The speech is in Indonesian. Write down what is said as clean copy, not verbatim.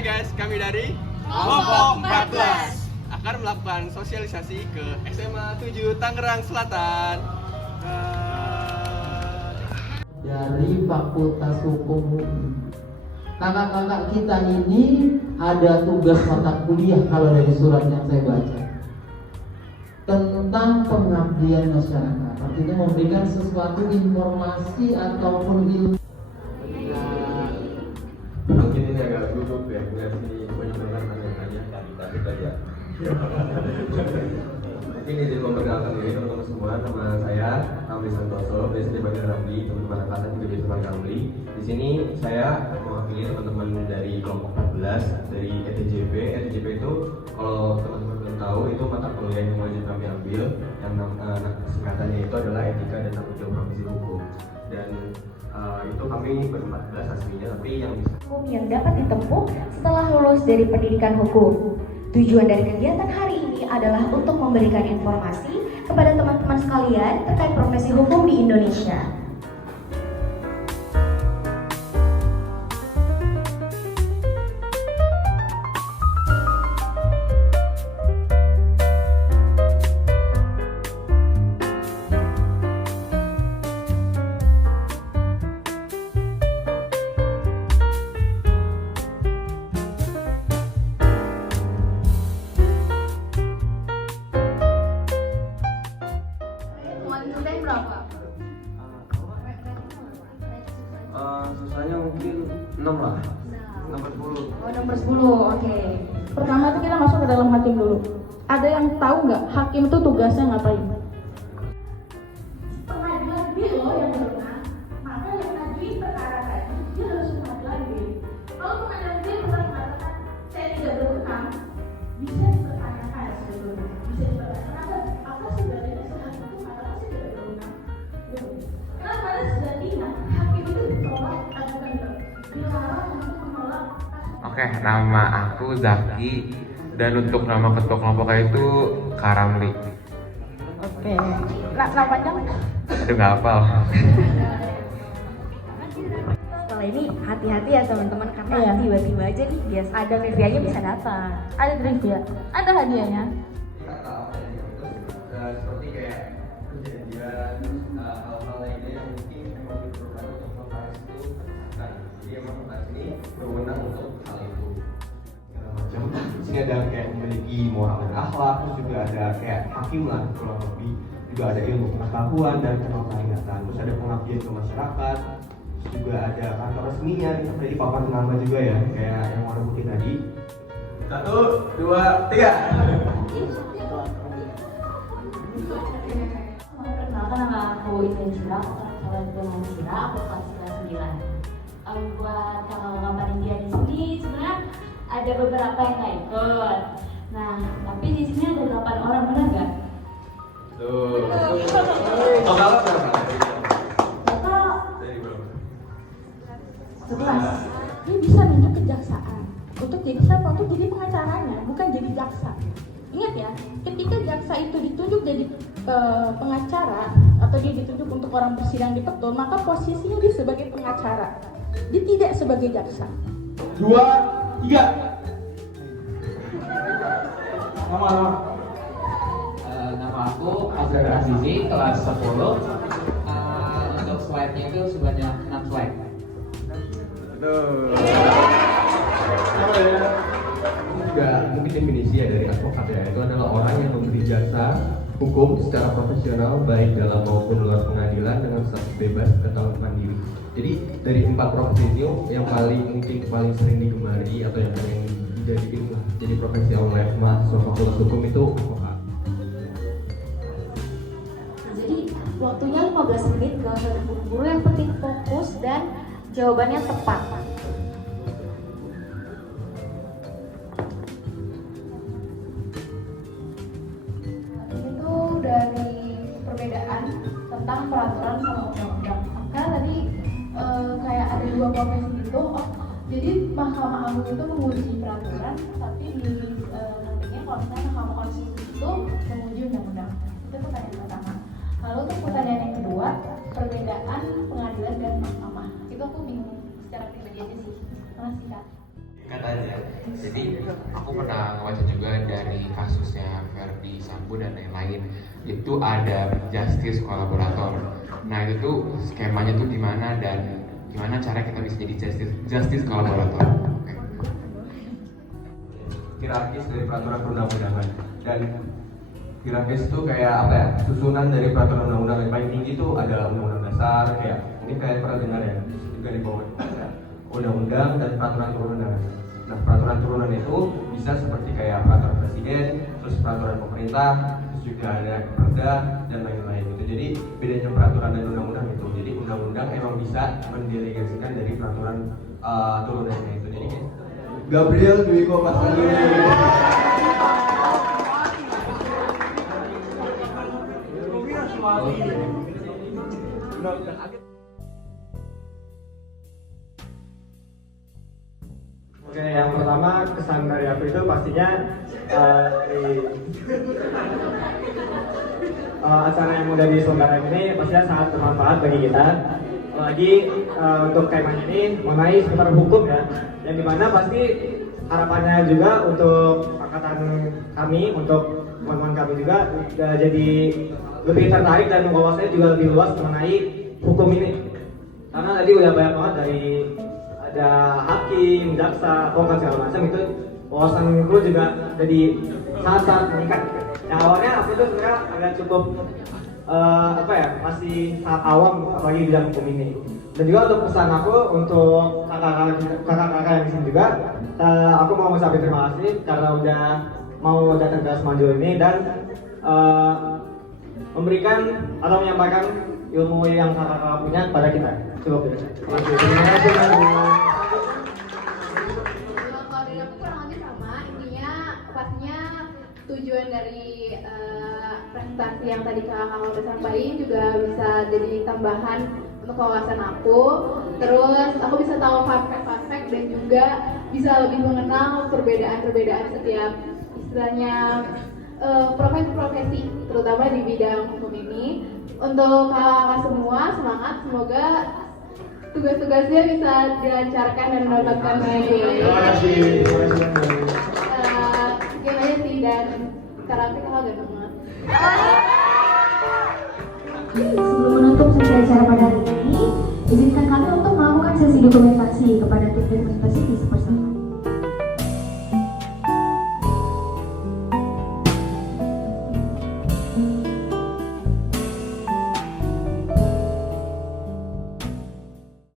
Hai guys, kami dari Kelompok 14 akan melakukan sosialisasi ke SMA 7 Tangerang Selatan. Dari Fakultas Hukum UI. Kakak-kakak kita ini ada tugas mata kuliah kalau dari surat yang saya baca tentang pengabdian masyarakat. Artinya memberikan sesuatu informasi ataupun ilmu. Mungkin ini agak gugup ya, nggak sih banyak banget tanya-tanya tadi ya. Mungkin izin memperkenalkan diri teman-teman semua. Nama saya Ramli Santoso, biasa dipanggil Ramli. Teman-teman angkatan juga biasa dipanggil Ramli. Di sini saya mewakili teman-teman dari kelompok 14 dari ETJP. ETJP itu kalau teman-teman belum tahu itu mata kuliah yang wajib kami ambil. Yang singkatannya itu adalah Etika dan Tanggung Jawab Profesi Hukum. Dan itu kami ber-14 aslinya, tapi yang bisa hukum yang dapat ditempuh setelah lulus dari pendidikan hukum. Tujuan dari kegiatan hari ini adalah untuk memberikan informasi kepada teman-teman sekalian terkait profesi hukum di Indonesia. susahnya mungkin 6 lah. Nomor 10. Oh, nomor 10, oke. Pertama tuh kita masuk ke dalam hakim dulu. Ada yang tahu nggak hakim itu tugasnya ngapain? Pengadilan B loh yang berwenang. Maka yang ngajuin perkara tadi dia harus pengadilan B. Kalau pengadilan B pernah mengatakan saya tidak berwenang, bisa dipertanyakan sebetulnya. Bisa dipertanyakan apa sih bedanya sehakim itu mengatakan saya tidak berwenang? Karena pada sejatinya hakim itu ditolak ajukan dilarang untuk menolak. Oke, nama aku Zaki dan untuk nama ketua kelompoknya itu Karamli. Oke. Nama panjang? Aduh nggak hafal. Setelah ini hati-hati ya teman-teman karena Iya. tiba-tiba aja nih biasa ada trivianya bisa datang. Ada trivia, ada hadiahnya. Seperti kayak perjanjian, hal-hal lainnya yang mungkin memang diperlukan untuk membahas itu. Nah, jadi emang membahas ini berwenang untuk hal itu. Segala macam. Di sini ada kayak memiliki moral dan akhlak, terus juga ada kayak hakim lah kurang lebih. Juga ada ilmu pengetahuan dan kenal peringatan. Terus ada pengabdian ke masyarakat. Terus juga ada kantor resminya, kita tadi papan nama juga ya, kayak yang warna putih tadi. 1, 2, 3. Perkenalkan nama aku Itin Sira, aku dengan Sira, aku kelas 9. Buat kalau panitia di sini sebenarnya ada beberapa yang nggak ikut. Nah, tapi di sini ada 8 orang, benar nggak? Tuh. Total berapa? Total Dari berapa? 11. Dia bisa nunjuk kejaksaan untuk jadi siapa? Untuk jadi pengacaranya, bukan jadi jaksa. Ingat ya, ketika jaksa itu ditunjuk jadi pengacara atau dia ditunjuk untuk orang bersidang di petun, maka posisinya dia sebagai pengacara. Dia tidak sebagai jaksa. 2, 3. Nama. Nama aku Azhar Azizi, kelas 10. Untuk slide-nya itu sebanyak 6 slide. Tuh. Ini juga mungkin definisi ya dari advokat ya, itu adalah orang yang memberi jasa hukum secara profesional baik dalam maupun luar pengadilan dengan status bebas atau mandiri. Jadi dari 4 profesi itu yang paling sering digemari atau yang paling dijadikan jadi profesi oleh mahasiswa fakultas hukum itu advokat. Jadi waktunya 15 menit, gak usah terburu-buru, yang penting fokus dan jawabannya tepat. Ini tuh dari perbedaan tentang peraturan sama undang-undang. Karena tadi kayak ada 2 profesi gitu. Oh, jadi Mahkamah Agung itu menguji peraturan, tapi di nantinya kalau misalnya Mahkamah Konstitusi itu menguji undang-undang. Itu pertanyaan pertama. Lalu untuk pertanyaan yang kedua, perbedaan pengadilan dan mahkamah. Itu aku bingung secara pribadi aja sih. Makasih Kak. katanya. Jadi aku pernah baca juga dari kasusnya Verdi Sambo dan lain-lain, itu ada justice kolaborator. Nah itu tuh skemanya tuh gimana dan gimana cara kita bisa jadi justice kolaborator? Hierarkis dari peraturan perundang-undangan, dan hierarkis itu kayak apa ya, susunan dari peraturan undang-undang yang paling tinggi itu ada undang-undang dasar, kayak ini kayak pernah dengar ya, juga di bawah undang-undang dan peraturan turunan. Nah peraturan turunan itu bisa seperti kayak peraturan presiden, terus peraturan pemerintah, terus juga ada perda dan lain-lain gitu. Jadi bedanya peraturan dan undang-undang itu, jadi undang-undang emang bisa mendelegasikan dari peraturan turunannya itu. Jadi Gabriel Dwiko Pasanggi. Oke, yang pertama kesan dari aku itu pastinya acara yang udah diselenggarakan ini pastinya sangat bermanfaat bagi kita. Apalagi untuk temanya ini mengenai seputar hukum ya, yang dimana pasti harapannya juga untuk angkatan kami, untuk teman-teman kami juga jadi lebih tertarik dan wawasannya juga lebih luas mengenai hukum ini. Karena tadi udah banyak banget dari ada hakim, jaksa, advokat segala macam, itu wawasanku juga jadi sangat meningkat. Yang awalnya aku tuh sebenarnya agak cukup masih sangat awam apalagi di bidang hukum ini. Dan juga untuk pesan aku untuk kakak-kakak yang di sini juga, aku mau mengucapkan terima kasih karena udah mau datang ke Semaju ini dan memberikan atau menyampaikan ilmu yang kakak-kakak punya kepada kita. Cukup ya. Terima kasih. Kalau dari aku kurang lebih sama, intinya pastinya tujuan dari presentasi yang tadi kakak udah sampaikan juga bisa jadi tambahan untuk wawasan aku. Terus aku bisa tahu fun-fact dan juga bisa lebih mengenal perbedaan-perbedaan setiap istilahnya profesi-profesi, terutama di bidang hukum ini. Untuk kakak semua semangat, semoga tugas-tugasnya bisa dilancarkan dan mendapatkan nilai. Terima kasih. Sekian aja sih, dan sekarang kita agak banget. Sebelum menutup sesi acara pada hari ini, izinkan kami untuk melakukan sesi dokumentasi